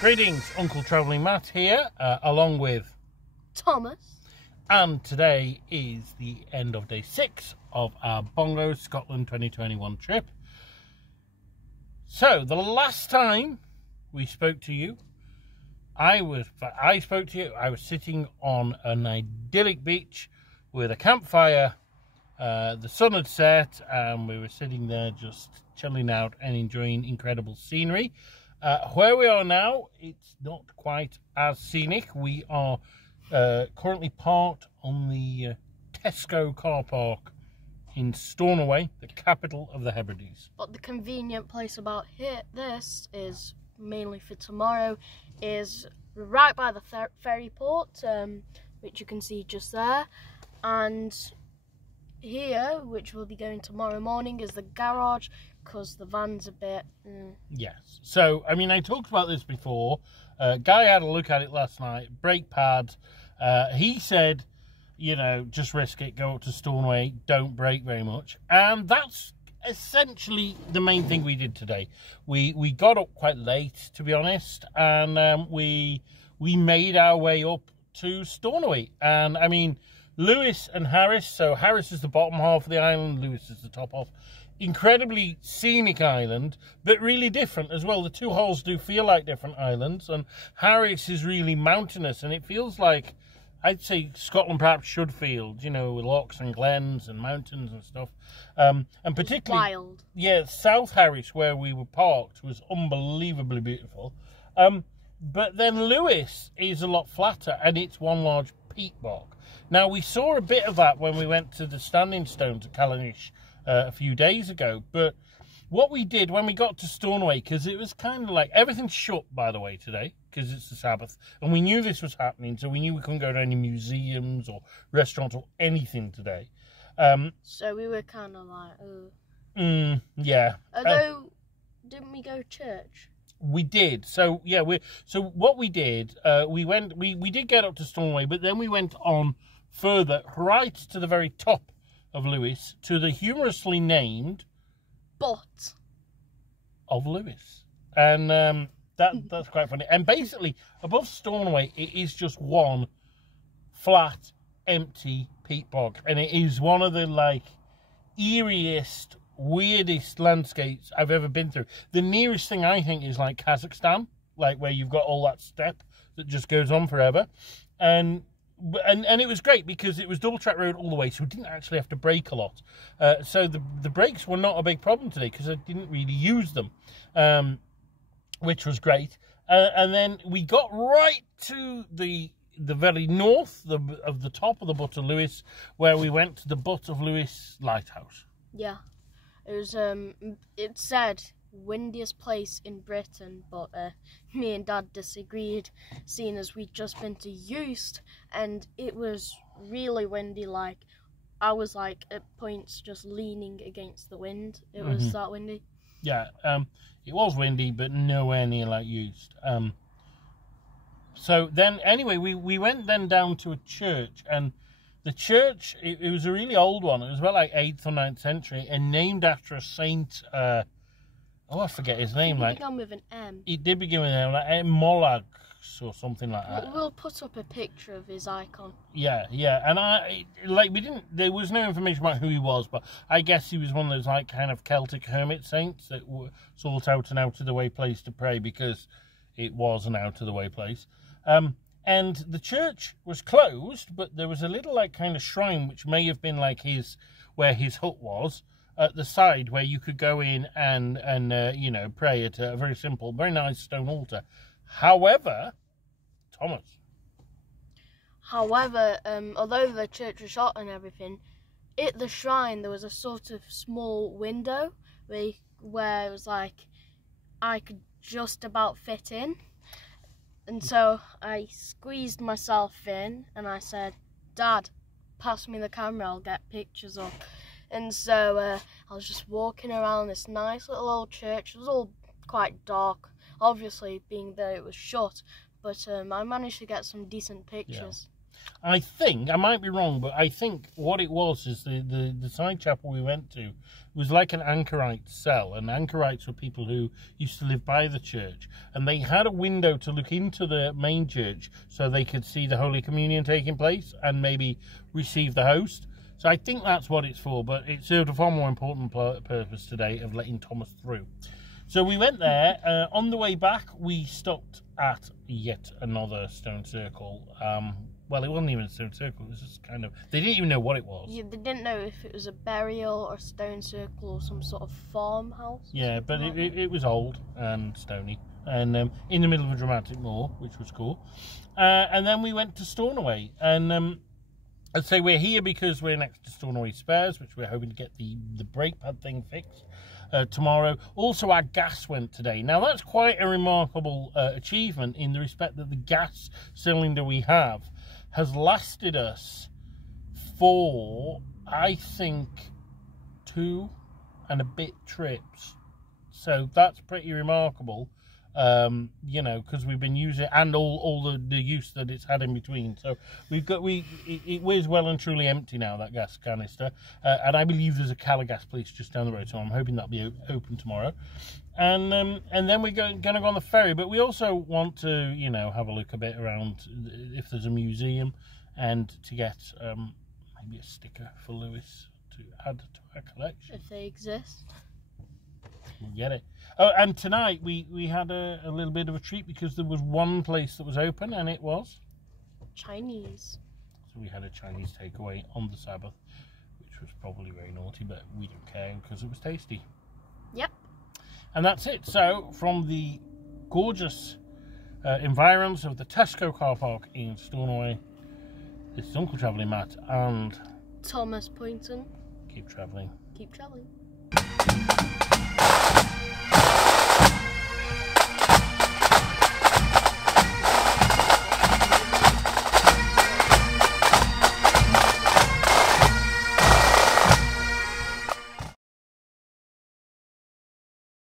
Greetings, Uncle Travelling Matt here, along with Thomas. And today is the end of day 6 of our Bongo Scotland 2021 trip. So, the last time we spoke to you, I was sitting on an idyllic beach with a campfire. The sun had set and we were sitting there just chilling out and enjoying incredible scenery. Where we are now, it's not quite as scenic. We are currently parked on the Tesco car park in Stornoway, the capital of the Hebrides. But the convenient place about this is mainly for tomorrow, is right by the ferry port, which you can see just there. And here, which we'll be going tomorrow morning, is the garage, because the van's a bit... Yes. So, I mean, I talked about this before. Guy had a look at it last night. Brake pads. He said, you know, just risk it. Go up to Stornoway. Don't brake very much. And that's essentially the main thing we did today. We got up quite late, to be honest. And we made our way up to Stornoway. And, I mean, Lewis and Harris. So, Harris is the bottom half of the island. Lewis is the top half. Incredibly scenic island, but really different as well. The two holes do feel like different islands, and Harris is really mountainous, and it feels like, I'd say Scotland perhaps should feel, you know, with lochs and glens and mountains and stuff. And particularly, wild. Yeah, South Harris, where we were parked, was unbelievably beautiful. But then Lewis is a lot flatter, and it's one large peat bog. Now, we saw a bit of that when we went to the Standing Stones at Callanish a few days ago, but what we did when we got to Stornoway, because it was kind of like, everything's shut, by the way, today, because it's the Sabbath, and we knew this was happening, so we knew we couldn't go to any museums or restaurants or anything today. So we were kind of like, yeah. Although, didn't we go to church? We did. So, yeah, so what we did, we did get up to Stornoway, but then we went on further, right to the very top of Lewis, to the humorously named Butt of Lewis. And that's quite funny. And basically, above Stornoway, it is just one flat, empty peat bog. And it is one of the, like, eeriest, weirdest landscapes I've ever been through. The nearest thing, I think, is, like, Kazakhstan, like, where you've got all that steppe that just goes on forever. And it was great because it was double track road all the way, so we didn't actually have to brake a lot. So the brakes were not a big problem today because I didn't really use them, which was great. And then we got right to the very north of the top of the Butt of Lewis, where we went to the Butt of Lewis Lighthouse. Yeah, it was. It said windiest place in Britain, but me and Dad disagreed, seeing as we'd just been to Eust and it was really windy. Like, I was like at points just leaning against the wind. It was that windy. Yeah, it was windy, but nowhere near like Eust. So then, anyway, we went then down to a church, and the church, it was a really old one. It was about like 8th or 9th century, and named after a saint. I forget his name. It began with an M. It did begin with an M, like Molag or something like that. We'll put up a picture of his icon. Yeah, and there was no information about who he was, but I guess he was one of those like kind of Celtic hermit saints that sought out an out of the way place to pray, because it was an out of the way place. And the church was closed, but there was a little like kind of shrine, which may have been like where his hut was, at the side, where you could go in and you know, pray at a very simple, very nice stone altar. However, Thomas. Although the church was shut and everything, at the shrine there was a sort of small window where it was like I could just about fit in. And so I squeezed myself in and I said, "Dad, pass me the camera, I'll get pictures up." And so I was just walking around this nice little old church. It was all quite dark, obviously, being that it was shut. But I managed to get some decent pictures. Yeah. I think, I might be wrong, but I think what it was is the side chapel we went to was like an anchorite cell, and anchorites were people who used to live by the church, and they had a window to look into the main church so they could see the Holy Communion taking place and maybe receive the host. So I think that's what it's for, but it served a far more important purpose today of letting Thomas through. So we went there. On the way back, we stopped at yet another stone circle. Well, it wasn't even a stone circle. It was just kind of... They didn't even know what it was. Yeah, they didn't know if it was a burial or a stone circle or some sort of farmhouse. Yeah, but it was old and stony. And in the middle of a dramatic moor, which was cool. And then we went to Stornoway. And I'd say we're here because we're next to Stornoway Spares, which we're hoping to get the brake pad thing fixed tomorrow. Also, our gas went today. Now, that's quite a remarkable achievement in the respect that the gas cylinder we have has lasted us for, I think, 2 and a bit trips. So that's pretty remarkable, you know, because we've been using it, and all the use that it's had in between. So it is well and truly empty now, that gas canister, and I believe there's a Calagas place just down the road, so I'm hoping that'll be open tomorrow. And then we're going to go on the ferry, but we also want to, you know, have a look a bit around if there's a museum, and to get maybe a sticker for Lewis to add to our collection. If they exist. We'll get it. Oh, and tonight we had a little bit of a treat because there was one place that was open, and it was Chinese. So we had a Chinese takeaway on the Sabbath, which was probably very naughty, but we don't care because it was tasty. Yep. And that's it. So, from the gorgeous environs of the Tesco car park in Stornoway, this is Uncle Travelling Matt and Thomas Poynton. keep travelling. Keep travelling.